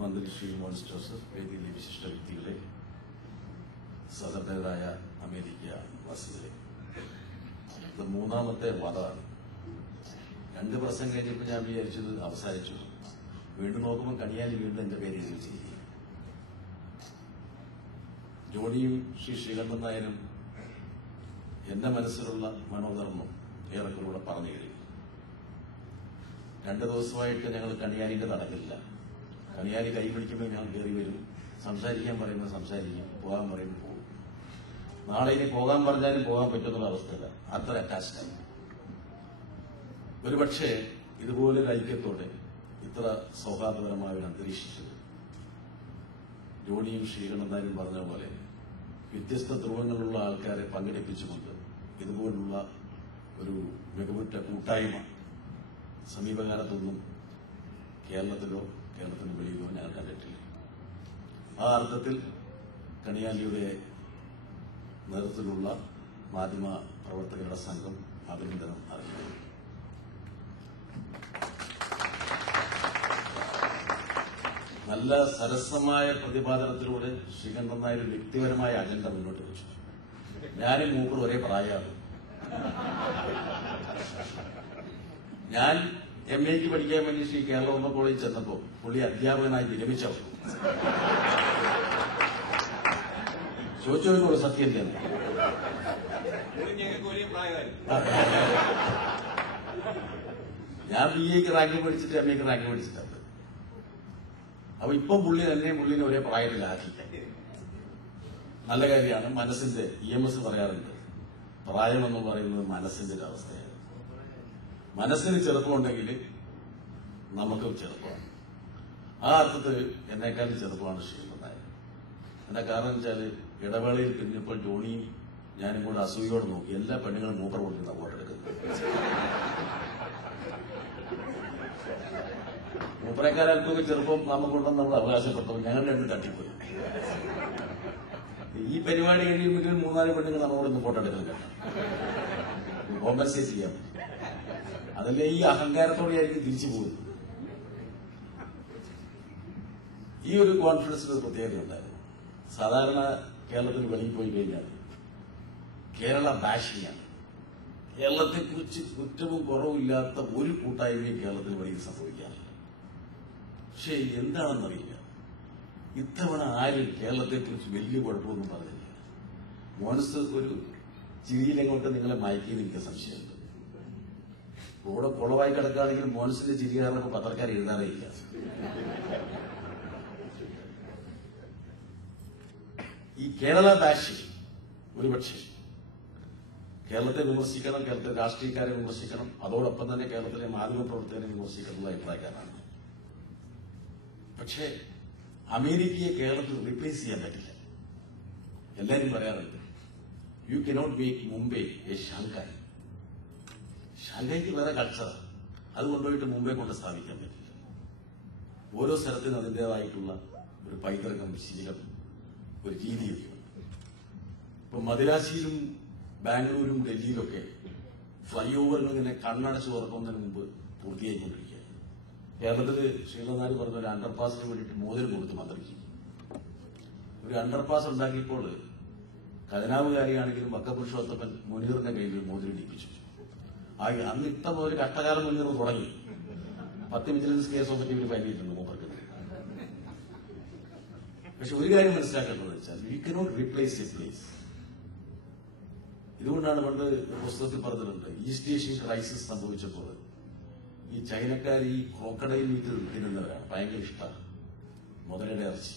മന്ത്രി ശ്രീ മോൻസ് ജോസഫ്, വേദിയിലെ വിശിഷ്ട വ്യക്തികളെ, സദർഭരായ അമേരിക്ക വാസികളെ, ഇത് മൂന്നാമത്തെ വാദമാണ്. 2 പ്രസംഗം കഴിഞ്ഞപ്പോൾ ഞാൻ വിചാരിച്ചത് അവസാനിച്ചു. വീണ്ടും നോക്കുമ്പോൾ കണിയാലി വീണ്ടും എന്റെ പേര് എഴുതി ചെയ്യും. ജോണിയും ശ്രീ ശ്രീകണ്ഠൻ നായരും എന്റെ മനസ്സിലുള്ള മനോധർമ്മം ഏറെക്കുറെ പറഞ്ഞു കഴിഞ്ഞു. 2 ദിവസമായിട്ട് ഞങ്ങൾ കണിയാലിന്റെ തടകില്ല. കണിയാലി കൈ പിടിക്കുമ്പോൾ ഞാൻ കയറി വരും, സംസാരിക്കാൻ പറയുമ്പോൾ സംസാരിക്കും, പോകാൻ പറയുമ്പോൾ പോകും. നാളെ ഇനി പോകാൻ പറഞ്ഞാലും പോകാൻ പറ്റുന്ന അവസ്ഥയില്ല, അത്ര അറ്റാച്ച്ഡായി. ഒരുപക്ഷെ ഇതുപോലൊരു ഐക്യത്തോടെ ഇത്ര സൗഹാർദ്ദപരമായ ഒരു അന്തരീക്ഷത്തിൽ ജോണിയും ശ്രീകണ്ഠനാരും പറഞ്ഞ പോലെ വ്യത്യസ്ത ധ്രുവങ്ങളുള്ള ആൾക്കാരെ പങ്കെടുപ്പിച്ചുകൊണ്ട് ഇതുപോലുള്ള ഒരു മികവുറ്റ കൂട്ടായ്മ സമീപകാലത്തൊന്നും കേരളത്തിലോ കേരളത്തിന് വെളിയിലോ ഞാൻ കണ്ടിട്ടില്ല. ആ അർത്ഥത്തിൽ കണിയാലിയുടെ നേതൃത്വത്തിലുള്ള മാധ്യമ പ്രവർത്തകരുടെ സംഘം അഭിനന്ദനം അറിയിക്കുന്നു. നല്ല സരസമായ പ്രതിപാദനത്തിലൂടെ ശ്രീകണ്ഠൻ നായർ വ്യക്തിപരമായ അജണ്ട മുന്നോട്ട് വെച്ചു. ഞാനും മൂപ്പർ ഒരേ പ്രായമാണ്. ഞാൻ MA പഠിക്കാൻ വേണ്ടി ശ്രീ കേരള ഓപ്പൺ കോളേജിൽ ചെന്നപ്പോൾ പുള്ളി അധ്യാപകനായി വിരമിച്ചവർ ചോദിച്ചോളൂ, സത്യം തന്നെ. ഞാൻ BA റാങ്ക് പഠിച്ചിട്ട് MA റാങ്ക് പഠിച്ചിട്ടുണ്ട്. അപ്പൊ ഇപ്പം പുള്ളിനെ ഒരേ പ്രായത്തിലാക്കി. നല്ല കാര്യമാണ്. മനസ്സിന്റെ EMS പറയാറുണ്ട്, പ്രായമെന്ന് പറയുന്നത് മനസ്സിന്റെ ഒരു അവസ്ഥയാണ്. മനസ്സിന് ചെറുപ്പമുണ്ടെങ്കിൽ നമുക്കും ചെറുപ്പമാണ്. ആ അർത്ഥത്തിൽ എന്നെക്കാളും ചെറുപ്പമാണ് ശ്രീകണ്ഠൻ നായർ. എന്താ കാരണം വെച്ചാൽ ഇടവേളയിൽ പിരിഞ്ഞപ്പോൾ ജോണിയും ഞാനും കൂടെ അസൂയോടെ നോക്കി. എല്ലാ പെണ്ണുങ്ങളും മൂപ്പർ കൊണ്ടിരുന്ന വോട്ടെടുക്കുന്നത്. മൂപ്പറേക്കാൾ അല്പമൊക്കെ ചെറുപ്പം നമുക്കുണ്ടെന്ന് നമ്മൾ അവകാശപ്പെട്ടു. ഞങ്ങൾ രണ്ടും തട്ടിപ്പോയി. ഈ പരിപാടി കഴിയുമെങ്കിൽ 3-4 പെണ്ണുങ്ങൾ നമ്മളോടൊന്ന് വോട്ടെടുക്കുന്നില്ല. കോമ്പൻസേറ്റ് ചെയ്യാൻ പറ്റും. അതല്ലേ ഈ അഹങ്കാരത്തോടെയായിരിക്കും തിരിച്ചു പോകുന്നത്. ഈ ഒരു കോൺഫിഡൻസിന് ഒരു പ്രത്യേകത ഉണ്ടായിരുന്നു. സാധാരണ കേരളത്തിന് വെളിയിൽ പോയി കഴിഞ്ഞാൽ കേരള ബാഷിംഗാണ്. കേരളത്തെക്കുറിച്ച് കുറ്റവും കുറവില്ലാത്ത ഒരു കൂട്ടായ്മയും കേരളത്തിന് വെളിയിൽ സംഭവിക്കാറില്ല. പക്ഷേ എന്താണെന്നറിയില്ല, ഇത്തവണ ആരും കേരളത്തെക്കുറിച്ച് വലിയ കുഴപ്പമൊന്നും പറഞ്ഞില്ല. മോൻസ് ഒരു ചിരിയിലെങ്ങോട്ട് നിങ്ങളെ മയക്കിയെന്ന് എനിക്ക് സംശയമുണ്ട്. കൂടെ കുളവായി കിടക്കുകയാണെങ്കിൽ മോൻസിന്റെ ചിരി കാരണം പത്രക്കാർ എഴുതാറേ ഇല്ല. ഈ കേരള ബാഷിംഗ് ഒരുപക്ഷെ കേരളത്തെ വിമർശിക്കണം, കേരളത്തിലെ രാഷ്ട്രീയക്കാരെ വിമർശിക്കണം, അതോടൊപ്പം തന്നെ കേരളത്തിലെ മാധ്യമപ്രവർത്തകരെ വിമർശിക്കാനുള്ള അഭിപ്രായക്കാരാണ്. പക്ഷേ അമേരിക്കയെ കേരളത്തിൽ റീപ്ലേസ് ചെയ്യാൻ പറ്റില്ല. എല്ലാവരും പറയാറുണ്ട്, you cannot make Mumbai a Shanghai. ഷാങ്കായ്ക്ക് വേറെ കൾച്ചർ, അത് കൊണ്ടുപോയിട്ട് മുംബൈ കൊണ്ട് സ്ഥാപിക്കാൻ പറ്റില്ല. ഓരോ സ്ഥലത്തിനും അതിന്റേതായിട്ടുള്ള ഒരു പൈതൃകം, ശീലം, ഒരു രീതിയുണ്ട്. ഇപ്പൊ മദിരാശിയിലും ബാംഗ്ലൂരും ഡൽഹിയിലൊക്കെ ഫ്ലൈ ഓവറുകൾ ഇങ്ങനെ കണ്ണടച്ച് തുറക്കുന്നതിന് മുമ്പ് പൂർത്തിയായിക്കൊണ്ടിരിക്കുക. കേരളത്തില് ശ്രീകണ്ഠൻ പറഞ്ഞ ഒരു അണ്ടർപാസിന് വേണ്ടിയിട്ട് മോതിരം കൊടുത്ത് മന്ത്രിക്കും. ഒരു അണ്ടർപാസ് ഉണ്ടാക്കിയപ്പോൾ ഖജനാവുകാരിയാണെങ്കിലും വക്കപുരുഷോത്തമൻ മുനീറിന്റെ കയ്യിൽ മോതിരം ഇടിപ്പിച്ചു. അന്ന് ഇഷ്ടം ഒരു കഷ്ടകാലം മുനീർ തുടങ്ങി. 10 വിജിലൻസ് കേസോ പറ്റി ഇവർ ഫയൽ ചെയ്തിട്ടുണ്ട് മൂപ്പർക്ക്. പക്ഷെ ഒരു കാര്യം മനസ്സിലാക്കേണ്ടത് വെച്ചാൽ you cannot replace A place. ഇതുകൊണ്ടാണ് പണ്ട് പുസ്തകത്തിൽ പറഞ്ഞിട്ടുണ്ട്, ഈസ്റ്റ് ഏഷ്യൻ ക്രൈസിസ് സംഭവിച്ചപ്പോൾ ഈ ചൈനക്കാർ ഈ ക്രോക്കഡൈൽ മീറ്റ് തിന്നുന്നവരാണ്, ഭയങ്കര ഇഷ്ടമാണ് മുതലയുടെ ഇറച്ചി.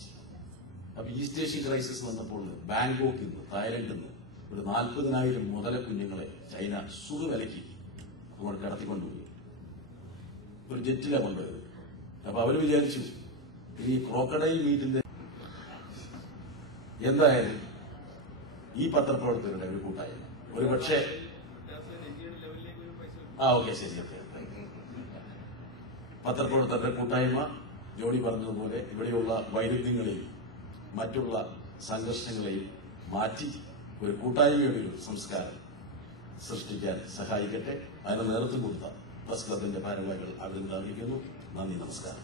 അപ്പൊ ഈസ്റ്റ് ഏഷ്യൻ ക്രൈസിസ് വന്നപ്പോൾ ബാങ്കോക്കിൽ നിന്ന്, തായ്ലൻഡിൽ നിന്ന് ഒരു 40,000 മുതല കുഞ്ഞുങ്ങളെ ചൈന സുഖവിലയ്ക്ക് അങ്ങോട്ട് കടത്തിക്കൊണ്ടുപോയി. ഒരു ജെറ്റിലാണ് കൊണ്ടുപോയത്. അപ്പൊ അവര് വിചാരിച്ചു ഈ ക്രോക്കഡൈൽ മീറ്റിന്റെ എന്തായാലും ഈ പത്രപ്രവർത്തകരുടെ ഒരു കൂട്ടായ്മ ഒരു പക്ഷേ ഓക്കെ ശരി, ഓക്കെ, പത്രപ്രവർത്തകരുടെ കൂട്ടായ്മ ജോണി പറഞ്ഞതുപോലെ ഇവിടെയുള്ള വൈരുദ്ധ്യങ്ങളെയും മറ്റുള്ള സംഘർഷങ്ങളെയും മാറ്റി ഒരു കൂട്ടായ്മയുടെ ഒരു സംസ്കാരം സൃഷ്ടിക്കാൻ സഹായിക്കട്ടെ. അതിന് നേതൃത്വം കൊടുത്ത പ്രസ് ക്ലബിന്റെ ഭാരവാഹികൾ അഭിനന്ദനം അറിയിക്കുന്നു. നന്ദി, നമസ്കാരം.